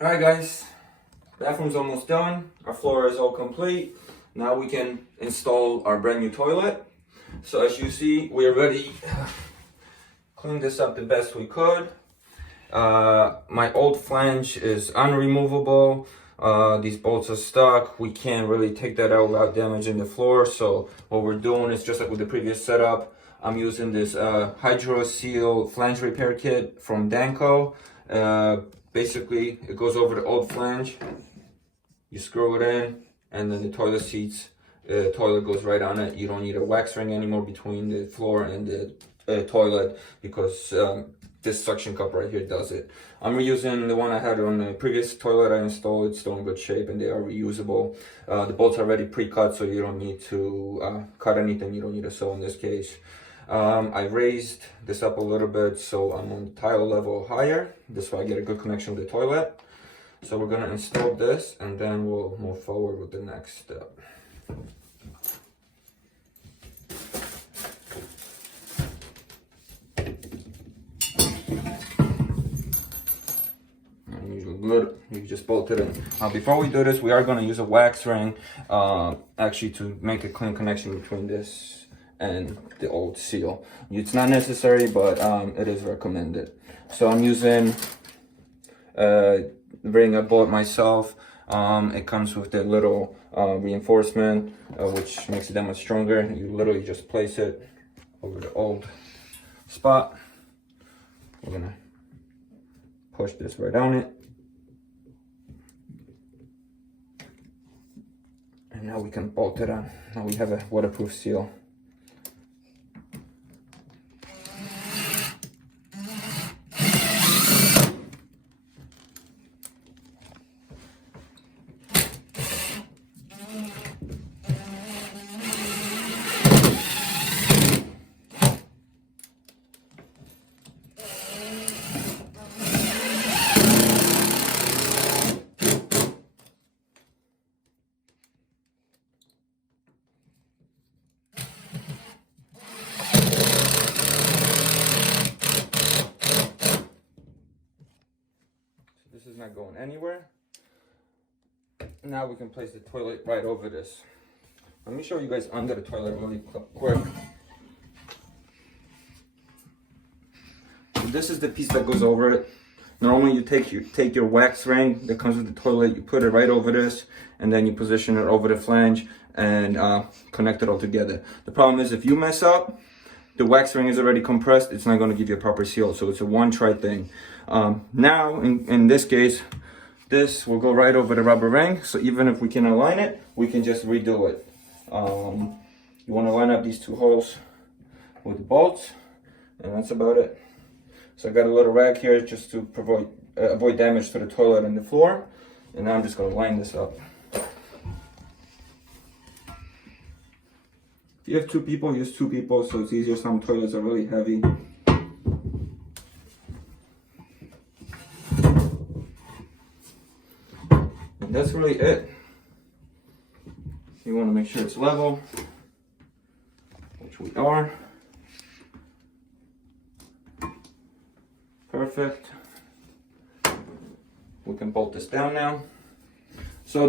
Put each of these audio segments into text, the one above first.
Alright guys, bathroom's almost done. Our floor is all complete. Now we can install our brand new toilet. So as you see, we already cleaned this up the best we could. My old flange is unremovable. These bolts are stuck. We can't really take that out without damaging the floor. So what we're doing is just like with the previous setup. I'm using this HydroSeat Flange repair kit from Danco. Basically, it goes over the old flange. You screw it in, and then the toilet seats, toilet goes right on it. You don't need a wax ring anymore between the floor and the toilet because this suction cup right here does it. I'm reusing the one I had on the previous toilet I installed. It's still in good shape and they are reusable. The bolts are already pre-cut, so you don't need to cut anything. You don't need to sew in this case. I raised this up a little bit so I'm on the tile level higher. This way I get a good connection with the toilet. So we're gonna install this and then we'll move forward with the next step. Good, you just bolt it in. Before we do this, we are going to use a wax ring actually to make a clean connection between this and the old seal. It's not necessary, but it is recommended. So I'm using the ring I bought myself. It comes with the little reinforcement, which makes it that much stronger. You literally just place it over the old spot. We're going to push this right on it. And now we can bolt it on. Now we have a waterproof seal. This is not going anywhere. Now we can place the toilet right over this. Let me show you guys under the toilet really quick. So this is the piece that goes over it. Normally you take your wax ring that comes with the toilet, you put it right over this, and then you position it over the flange and connect it all together. The problem is if you mess up, the wax ring is already compressed, it's not going to give you a proper seal, so it's a one-try thing. Now, in this case, this will go right over the rubber ring, so even if we can align it, we can just redo it. You want to line up these two holes with the bolts, and that's about it. So I got a little rag here just to avoid damage to the toilet and the floor, and now I'm just going to line this up. If you have two people, use two people, so it's easier. Some toilets are really heavy. And that's really it. You want to make sure it's level, which we are. Perfect. We can bolt this down now. So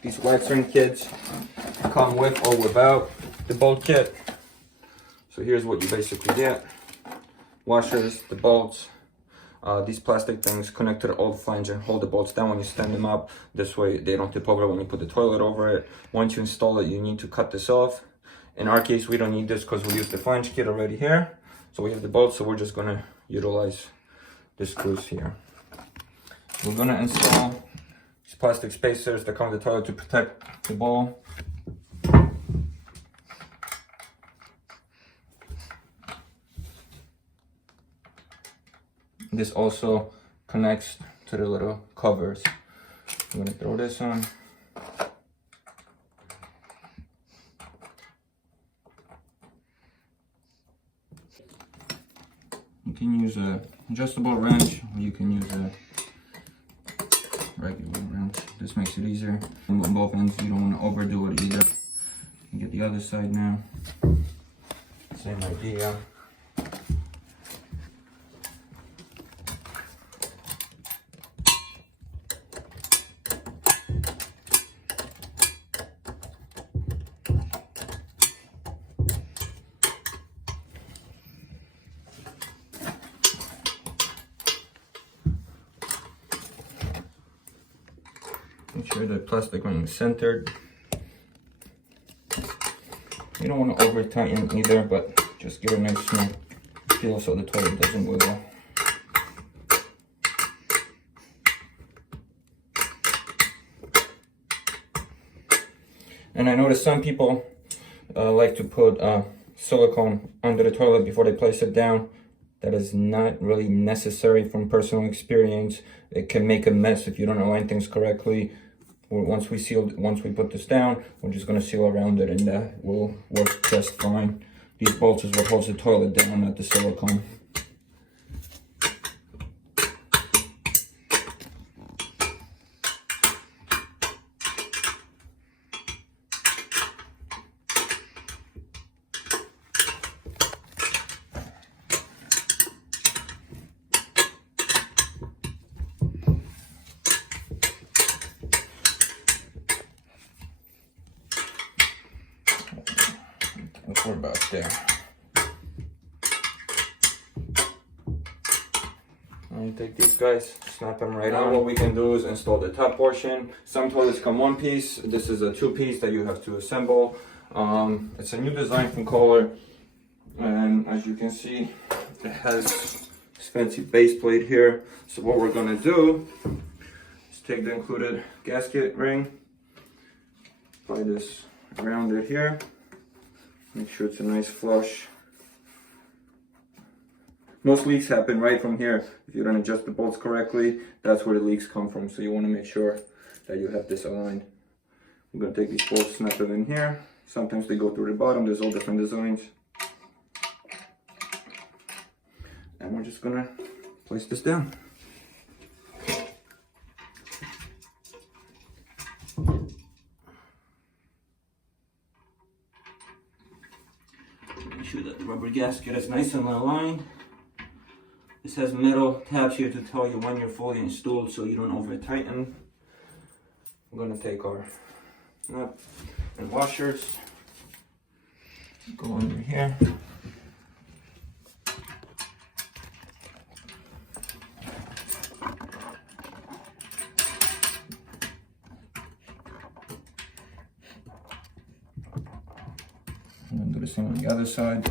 these wax ring kits come with or without the bolt kit. So here's what you basically get: washers, the bolts, these plastic things connect to the old flange and hold the bolts down when you stand them up. This way they don't tip over when you put the toilet over it. Once you install it, you need to cut this off. In our case, we don't need this because we use the flange kit already here. So we have the bolts, so we're just gonna utilize the screws here. We're gonna install these plastic spacers that come with the toilet to protect the bowl. This also connects to the little covers. I'm gonna throw this on. You can use a adjustable wrench, or you can use a regular wrench. This makes it easier. And on both ends, you don't want to overdo it either. You get the other side now. Same idea. Make sure the plastic ring is centered. You don't want to over tighten either, but just give it a nice smooth feel so the toilet doesn't wiggle. And I noticed some people like to put silicone under the toilet before they place it down. That is not really necessary from personal experience. It can make a mess if you don't align things correctly. Once we put this down, we're just going to seal around it, and that will work just fine. These bolts is what holds the toilet down, not the silicone. We're about there. And you take these guys, snap them right on. What we can do is install the top portion. Some toilets come one piece. This is a two piece that you have to assemble. It's a new design from Kohler, and as you can see, it has this fancy base plate here. So what we're gonna do is take the included gasket ring, apply this around it here. Make sure it's a nice flush. Most leaks happen right from here. If you don't adjust the bolts correctly, that's where the leaks come from. So you want to make sure that you have this aligned. I'm going to take these bolts, snap them in here. Sometimes they go through the bottom. There's all different designs. And we're just going to place this down. Make sure that the rubber gasket is nice and aligned. This has metal tabs here to tell you when you're fully installed so you don't over tighten. We're going to take our nut and washers, go under here. I'm going to do the same on the other side.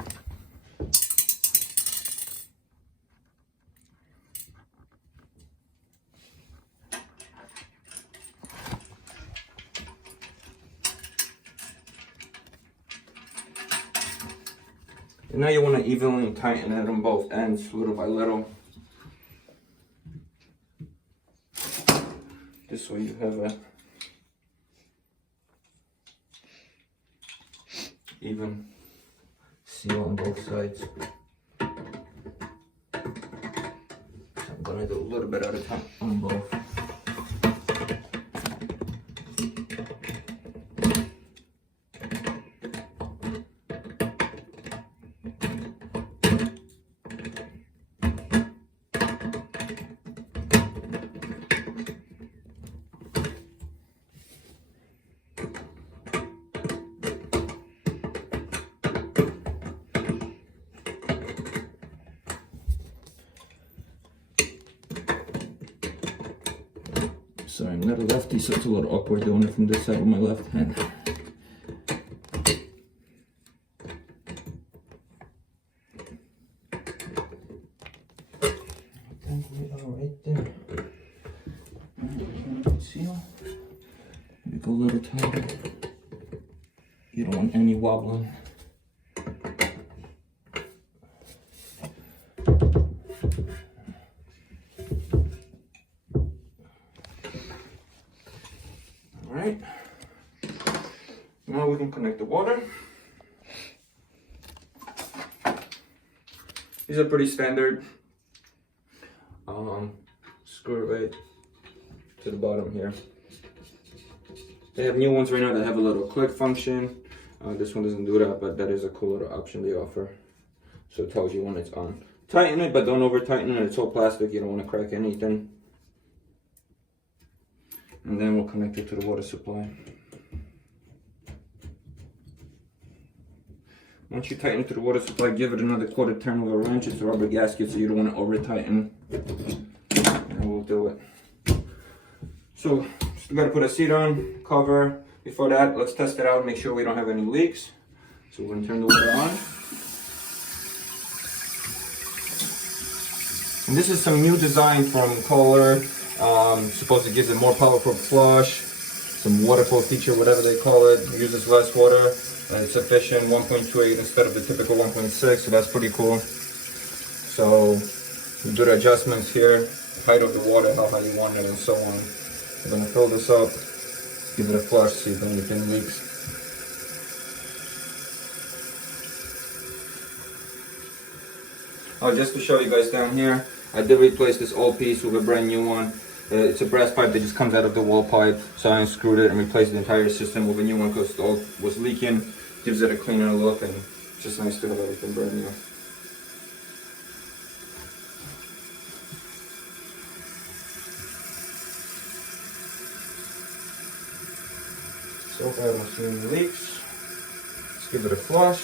And now you want to evenly tighten it on both ends, little by little. This way you have a even seal on both sides. So I'm going to do a little bit at a time on both. Sorry, I'm not a lefty, so it's a little awkward doing it from this side with my left hand. I think we are right there. Seal. Maybe go a little tighter. You don't want any wobbling. Alright, now we can connect the water. These are pretty standard. Screw it right to the bottom here. They have new ones right now that have a little click function. This one doesn't do that, but that is a cool little option they offer. So it tells you when it's on. Tighten it, but don't over tighten it. It's all plastic, you don't want to crack anything. And then we'll connect it to the water supply. Once you tighten it to the water supply, give it another quarter turn with a wrench. It's a rubber gasket, so you don't want to over tighten. And we'll do it. So Still gotta put a seat on, cover. Before that, let's test it out, make sure we don't have any leaks. So we're gonna turn the water on. And this is some new design from Kohler. Supposed to give it more powerful flush, some waterfall feature, whatever they call it. It uses less water, and it's efficient, 1.28 instead of the typical 1.6, so that's pretty cool. So you do the adjustments here, height of the water, how high you want it, and so on. I'm gonna fill this up, give it a flush, see if anything leaks. Oh, just to show you guys down here, I did replace this old piece with a brand new one. It's a brass pipe that just comes out of the wall pipe, so I unscrewed it and replaced the entire system with a new one because the old was leaking. Gives it a cleaner look, and it's just nice to have everything brand new. So far I'm not seeing any leaks. Let's give it a flush.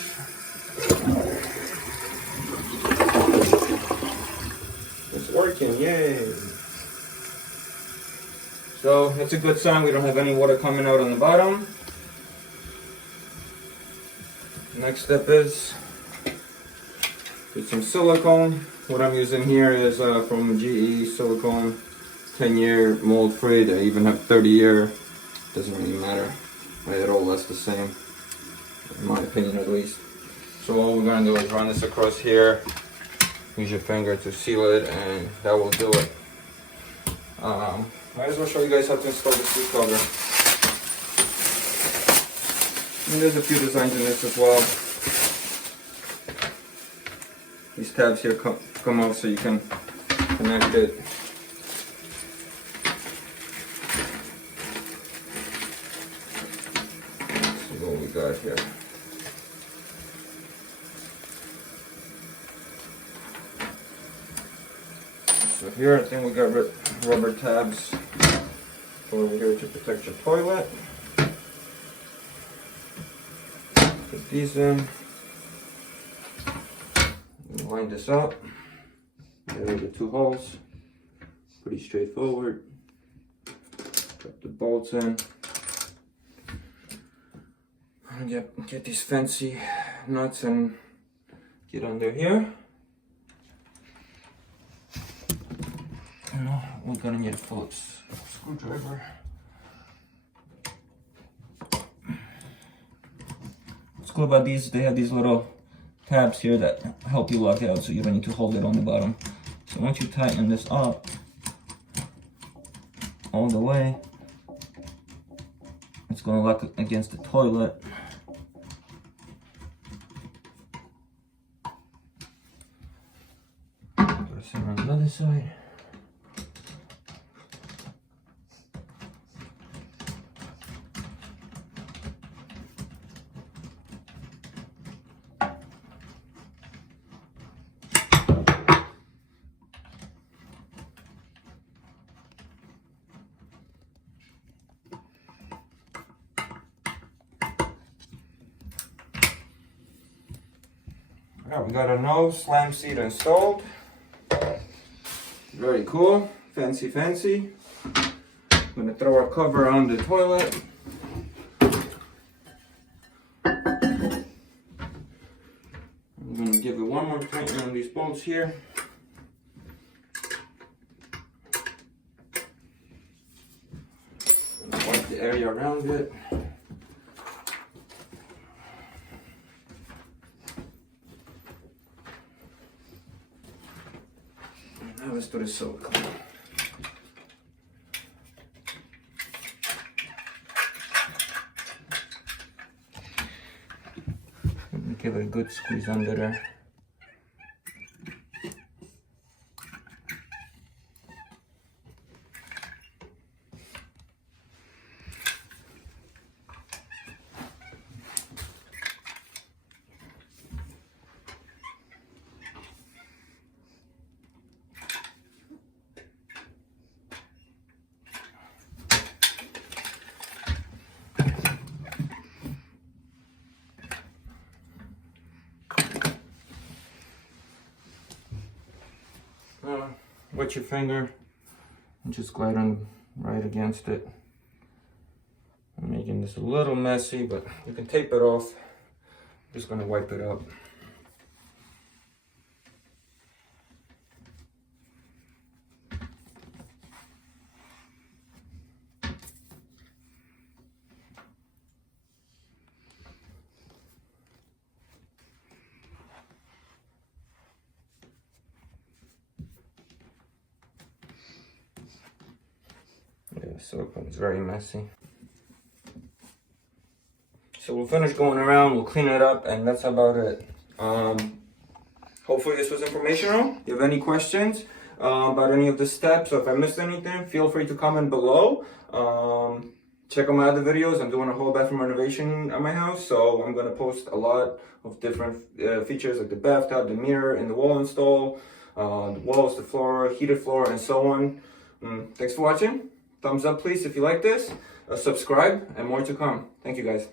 It's working, yay! So it's a good sign we don't have any water coming out on the bottom. Next step is get some silicone. What I'm using here is from GE silicone, 10-year mold free. They even have 30-year. Doesn't really matter. It all lasts the same, in my opinion at least. So all we're gonna do is run this across here. Use your finger to seal it, and that will do it. Might as well show you guys how to install the seat cover. And there's a few designs in this as well. These tabs here come off so you can connect it. Let's see what we got here. So here I think we got rubber tabs over here to protect your toilet. Put these in. Line this up. There are the two holes. Pretty straightforward. Put the bolts in. And get these fancy nuts and get under here. We're gonna need a Phillips screwdriver. What's cool about these, they have these little tabs here that help you lock out so you don't need to hold it on the bottom. So once you tighten this up all the way, it's going to lock against the toilet. Do the same on the other side. We got a nose slam seat installed. Very cool, fancy. I'm gonna throw our cover on the toilet. I'm gonna give it one more tighten on these bolts here. Wipe the area around it. Now let's do the silicone. Give it a good squeeze under there. Wet your finger and just glide on right against it. I'm making this a little messy, but you can tape it off. I'm just gonna wipe it up. Yeah, silicone is very messy. So we'll finish going around, we'll clean it up, and that's about it. Hopefully this was informational. If you have any questions about any of the steps, or if I missed anything, feel free to comment below. Check out my other videos. I'm doing a whole bathroom renovation at my house, so I'm gonna post a lot of different features like the bathtub, the mirror, and the wall install, the walls, the floor, heated floor, and so on. Thanks for watching. Thumbs up please if you like this. Subscribe, and more to come. Thank you guys.